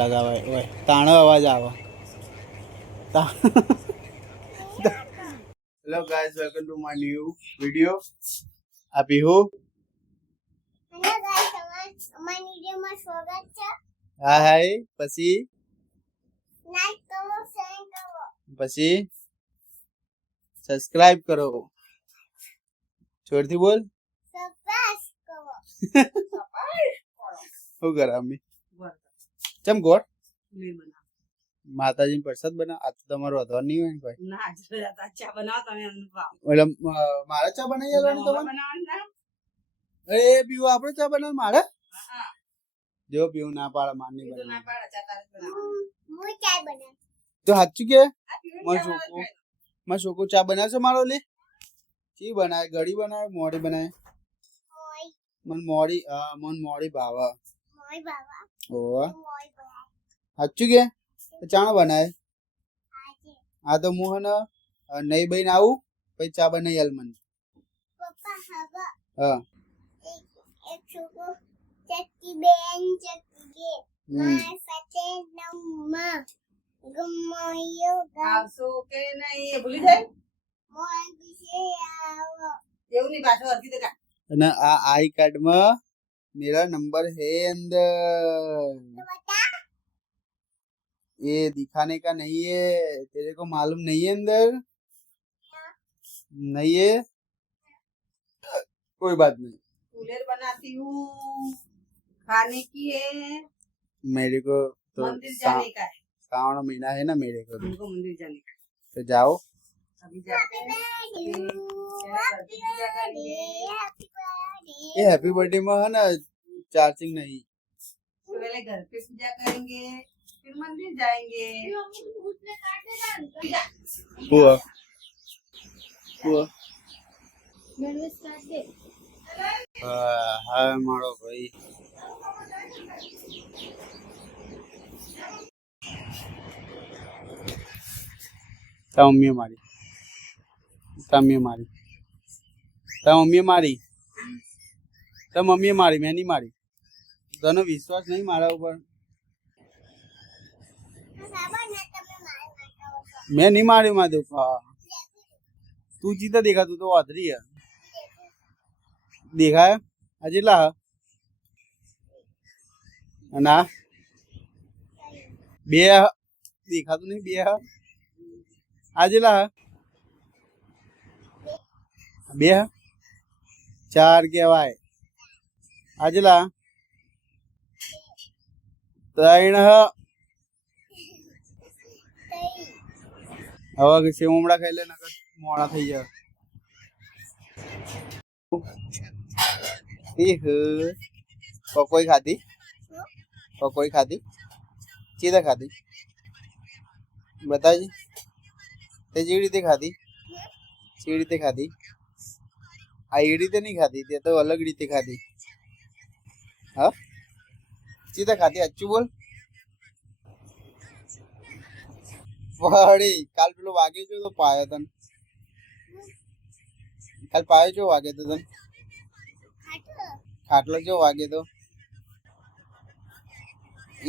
લગાવાય ઓય તાણો અવાજ આવે hello guys welcome to my new video આ પીહુ હેલો ગાઈસ અમારી વિડિયોમાં સ્વાગત છે હા હાય પછી લાઈક કરો શેર કરો પછી સબસ્ક્રાઇબ કરો જોરથી બોલ સબસ્ક્રાઇબ કરો શું કરે અમ્મી ચમ ગોળ માતાજી પ્રસાદ બનાવ આ તો તમારો વધવા નહીં હોય ને ભાઈ ના ચા બનાવો તમે અમને ભાવ એટલે મારા ચા બનાવી આલવાની તમારે બનાવવાનું ના અરે પીવું આપણે ચા બનાવ મારે જો પીવું ના પાડે માની તો ના પાડે ચા તારે બનાવો હું ચાય બનાવ તો સાચું કે આ મારો છોકરો ચા બનાવશે મારો લે ચી બનાવે ગળી બનાવે મોડી બનાવે મોય મન મોડી ભાવ મોય બાબા ઓવા મોય બાબા સાચું કે ચાણા બનાવે આજે આ તો હું હે ને નહીં બહીને આવું પછી ચા બનાવી આલ મને પપ્પા હવે હા એક છોકરો ચક્કી બેન ચક્કી મારા સાથે નમમાં ગમયો આવશો કે નહીં એ ભૂલી જાય મોય વિશે આવો એવું નહીં પાછો અરજી દેખા અને આ आई कार्ड में मेरा नंबर है अंदर તો બતા ये दिखाने का नहीं है तेरे को मालूम नहीं है अंदर नहीं है कोई बात नहीं कूलर बनाती हूँ खाने की है मेरे को तो मंदिर जाने का है श्रावण महीना है ना मेरे को उनको मंदिर जाने का है। तो जाओ अभी जाते हैं हैप्पी बर्थडे हैप्पी बर्थडे ये हैप्पी बर्थडे में है ना चार्जिंग नहीं तो पहले घर पे पूजा करेंगे फिर मंदिर जाएंगे हुआ हुआ हाँ मारो भाई ता मम्मी मारी मम्मी मारी मैं नहीं मारी तने विश्वास नहीं मारा ऊपर બાબા ના તમે મારે મારતા मैं नहीं मारी मार दे तू जीता देखा तू तो वादरी है देखा है अजय ला ना बे देखा तो नहीं बे आज ला बे चार केवाय आज ला त्रण હવે સેવ ઉમડા ખાઈ લે નકર મોડા થઈ જાય પકોઈ ખાધી ચીધા ખાધી બતાજી તે જેવી રીતે ખાધી કેવી રીતે ખાધી આ એ રીતે નહીં ખાધી તે તો અલગ રીતે ખાધી હા ચીધા ખાધી અચ્ચું બોલ વાડી કાલ પેલો વાગ્યો છો તો પાયો તને કાલ પાયો છો વાગે તો તને ખાટલો જો વાગે તો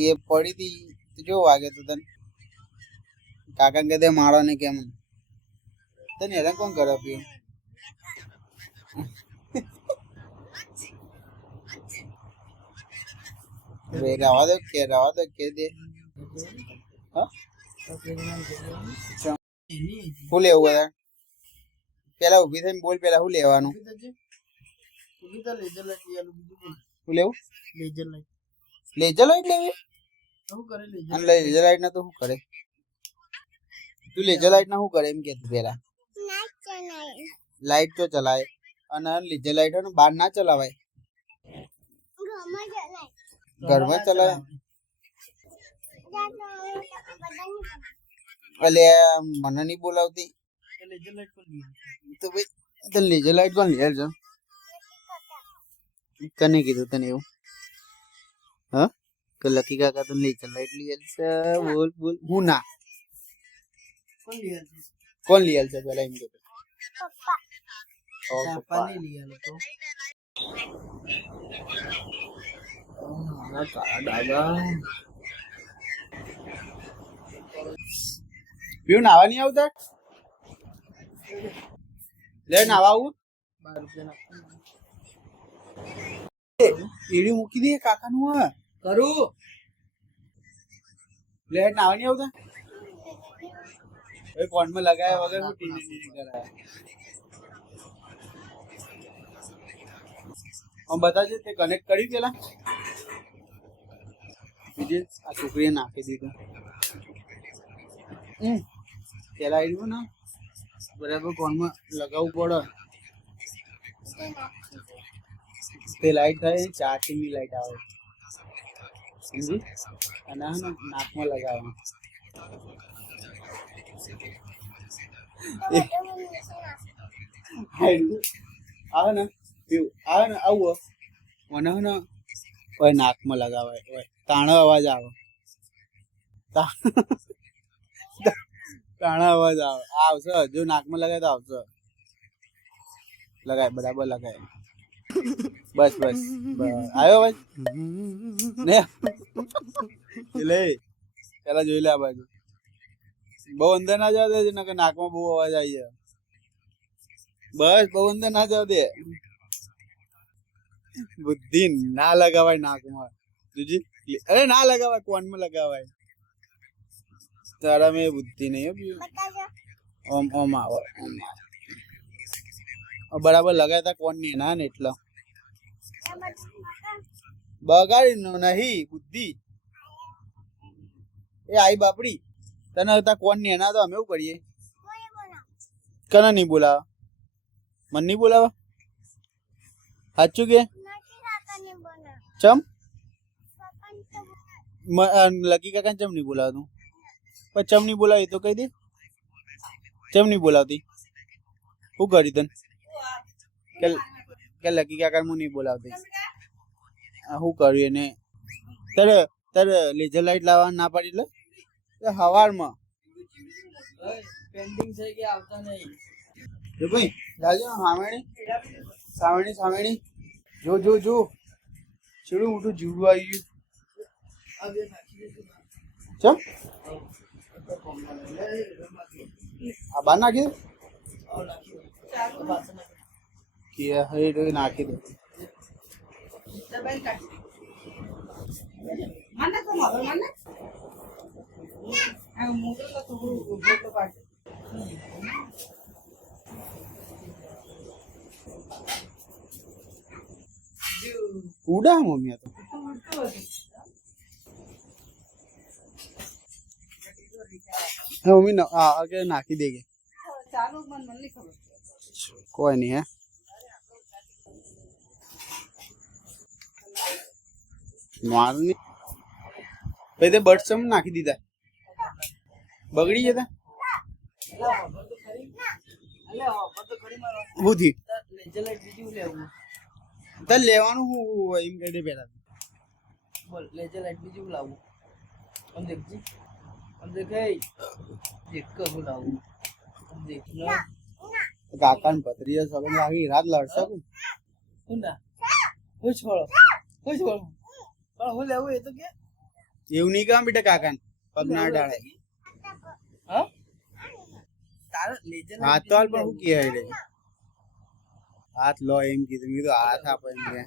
એ પડી હતી તો જો વાગે તો તને કાકા કે દે મારો ને કેમ તને હેરાન કોણ કરે પીવું રવા દો કે દે હા શું લેવું બધા પેલા ઉભી થઈને બોલ પેલા શું લેવાનું શું લેવું લેઝર લાઈટ લેવી અને લેઝર લાઈટ ના તો શું કરે તું લેઝર લાઈટ ના શું કરે એમ કે પેલા ના ચલાય લાઈટ તો ચલાય અને લેઝર લાઈટ ને બહાર ના ચલાવાય ઘરમાં ચલાય એટલે મને નહીં બોલાવતી તો ભાઈ તને લેઝર લાઈટ કોણ લે છે કને કીધું તને એવું હા કે લકી કાકા તને લેઝર લાઈટ લઈ છે બોલ બોલ હું ના કોણ લઈ છે પેલા એમ કે પપ્પા ને લઈ તો દાદા પીવું નાવા નહીં આવતા લે નાવા આવું 12 રૂપિયા એડી મૂકી દે કાકાનું હા કરું લે નાવા નહીં આવતા એ કોનમાં લગાયા વગર હું ટીની કરાય આમ બતાવજે તે કનેક્ટ કર્યું પેલા બીજે આ છોકરીએ નાખી દીધું પેલા આવ્યું ને બરાબર કોનમાં લગાવવું પડે તે લાઈટ થાય ચાર્જિંગની લાઈટ આવે સમજી અને હે ને નાકમાં લગાવવાનું આવે ને એવું આવે ને આવું મને હે ને ઓય નાકમાં લગાવાય ઓય તાણો અવાજ આવે તાણો અવાજ આવે આવશે જો નાકમાં લગાય તો આવશે લગાય બરાબર લગાય બસ બસ આવ્યો અવાજ ને લે પેલા જોઈ લે આ બાજુ બહુ અંદર ના જવા દે ને કે નાકમાં બહુ અવાજ આવી જાય બસ બહુ અંદર ના જવા દે બુદ્ધિ ના લગાવાય નાકમાં તુજી અરે ના લગાવાય કોનમાં લગાવાય તારા મેં બુદ્ધિ નહીં બતાજો ઓમ ઓમ આવે બરાબર લગાતા કોણ ની ના ને એટલે બગાડી નહીં બુદ્ધિ એ આઈ બાપડી તને હતા કોણ ની એના તો અમે એવું કરીએ કોને બોલાવ કને નહીં બોલાવા મને નહીં બોલાવા સાચું કે નથી કાકાને બોલાવ ચમ કાકાને તો બોલાવ લકી કાકા ચમ નહીં બોલાવતું પણ ચમ નહીં બોલાવી તો કહી દે ચમ નહીં બોલાવતી શું કરી તને કે લકી કાકા હું નહીં બોલાવતી શું કર્યું એને તારે તારે લેઝર લાઈટ લાવવા ના પાડી લે હવારમાં પેન્ડિંગ થઈ કે આવતા નહીં જો ભાઈ રાજો સામેણી સામેણી સામેણી જો જો જો છેડું મોટું જીવડું આવી ગયું ચમ આ બાર નાખી દે કે હે નાખી દે દબાઈ કાઢ મને તો મારો મને આ મોટો તો થોડું ઉભો તો પાડ ઉડા મમ્મી તો હે મમ્મી આ કે નાખી દે કે ચાલુ મને નહીં ખબર કોઈ નહીં હે મારની પછી તે બર્ડસમ નાખી દીધા બગડી જતા બુદ્ધિ તાર લેવાનું હું એમ કહી દે પેલા બોલ લેજર લાઈટ બીજું લાવું આમ દેખજી આમ દેખ એક કરું લાવું આમ દેખ કાકા ને પતરી સગન લાગી રાત લડશે હુંડા હું છોડો પણ હું લેવું એ તો કે એવું નહીં કામ બેટા કાકા ને પગ ના ડાળે હા તારે લેજર હાથ તો હાલ પણ હું કહે રે હાથ લો એમ કીધું કીધું હાથ આપે એમ કે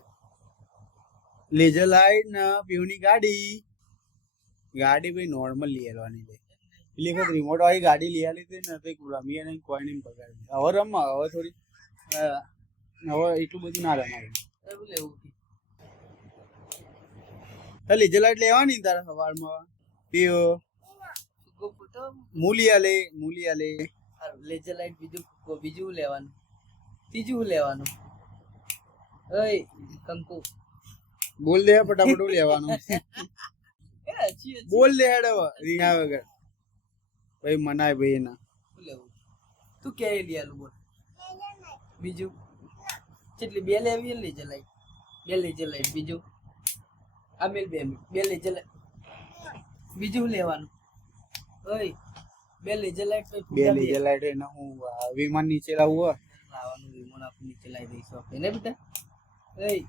લેઝર લાઈટ ને પીવની ગાડી ભાઈ નોર્મલ લઈ આવવાની લે પેલી વખત રિમોટ વાળી ગાડી લઈ આવી હતી ને તો એક રમીએ નહીં કોઈ નહીં પગાડી હવે રમવા હવે થોડી હવે એટલું બધું ના રમાય એવું લેવું તો લેઝર લાઈટ લેવાની તારા સવારમાં પીઓ સુકો ફૂટો મૂલિયા લે લેજર લાઈટ બીજું લેવાનું ત્રીજું લેવાનું ઓય કંકુ બોલ દે ફટાફટ લેવાનું બોલ દે હેડ હવે રીંગા વગર ભાઈ મનાય ભાઈ ના શું લેવું તું કે લઈ આલું બોલ બીજું કેટલી બે લેવી લેજર લાઈટ બીજું આ મેલ બે લેજર લાઈટ બીજું લેવાનું ઓય બે લેજર લાઈટ એને હું વિમાન નીચે લાવું લાવવાનું વિમાન આપણે નીચે લાવી દઈશું આપણે ને બેટા એય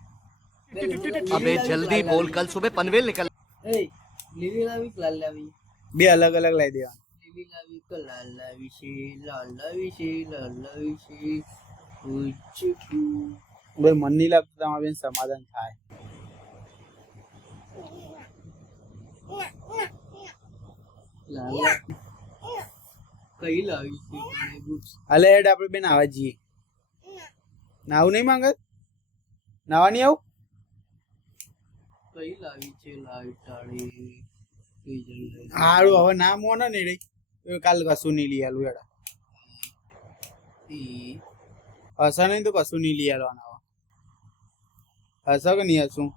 अबे जल्दी बोल कल सुबह पनवेल निकल એય લીલી લાવી કે લાલ લાવી બે અલગ અલગ લાવી દેવા લીલી લાવી કે લાલ લાવી છે, લાલ લાવી છે, લાલ લાવી છે. ઉચકુ. ભાઈ મન નહીં લાગતું તમારે બેન સમાધાન થાય. લાલ કઈ લાવી છે તને બુક્સ? હાલે હેડ આપણે બેન આવા જઈએ. નાવું નહીં માંગત? નાવા નહીં આવું? કઈ લાવી છે લાઈટ ટાળી કઈ જલ્દી હારું હવે ના મોને નહીં રહી તો કાલ કશું નહીં લઈ આલું હેડા. હસા નહીં તો કશું નહીં લઈ આલવાના હવે. હસો કે નહીં હસું?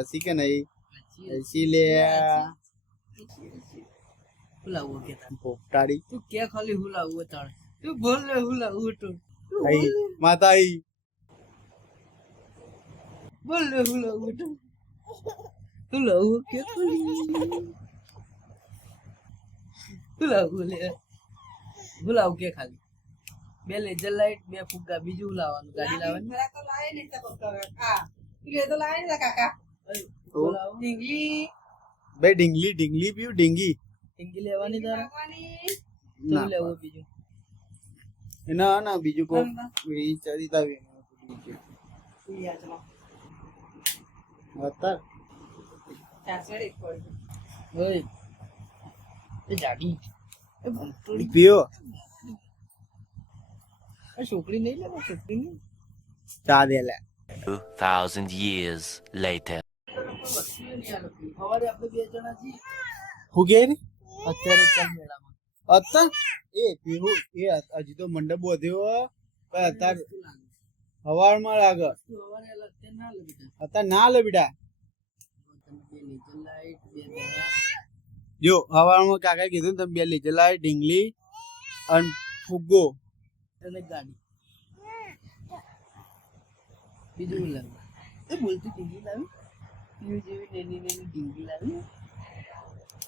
હસી કે નહીં? હસી લે હુલાવો કે તારે પોપટાડી. તું કે ખાલી હુલાવો તારે તું બોલ ને હુલાવો તો આઈ માતા આઈ. બોલ ને હુલાવો તો હુલાવો કે ખાલી હુલાવો લે હુલાવ કે ખાલી બે લેઝર લાઈટ બે ફુગ્ગા બીજું લાવવાનું ગાડી લાવવાની હુલાવો. ભાઈ ઢીંગલી ઢીંગલી પીવું ઢીંગી. ટીંગી લેવાની તારે ના. તું લેવો બીજું ના ના બીજું કોઈ ચરિતા ઓય એ જાડી એ ભંટોડી પીઓ આ છોકરી નહીં લેવા છોકરી નહીં ચા દે લે. 2000 years later. સવારે આપણે બે જણા છીએ હું કે રે અત્યારે ચાલ મેળામાં અત્યાર એ પીવું એ હજી તો મંડપ વધ્યો પણ અત્યારે હવારમાં લાગે. સવારે અલગ તે ના લે બેટા અત્યારે ના લે બેટા. બે લેઝર લાઈટ બે દવા જો હવારમાં કાકા કીધું ને તમે બે લીધે લાવી ઢીંગલી અને ફુગ્ગો. અને ગાડી બીજું લાવ એ બોલતી ટીંગી લાવી પીયુ જેવી નેની નેની ટીંગી લાવી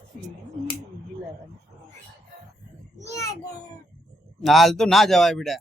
ટીંગી લાવવાની હાલ તો ના જવાય બેટા.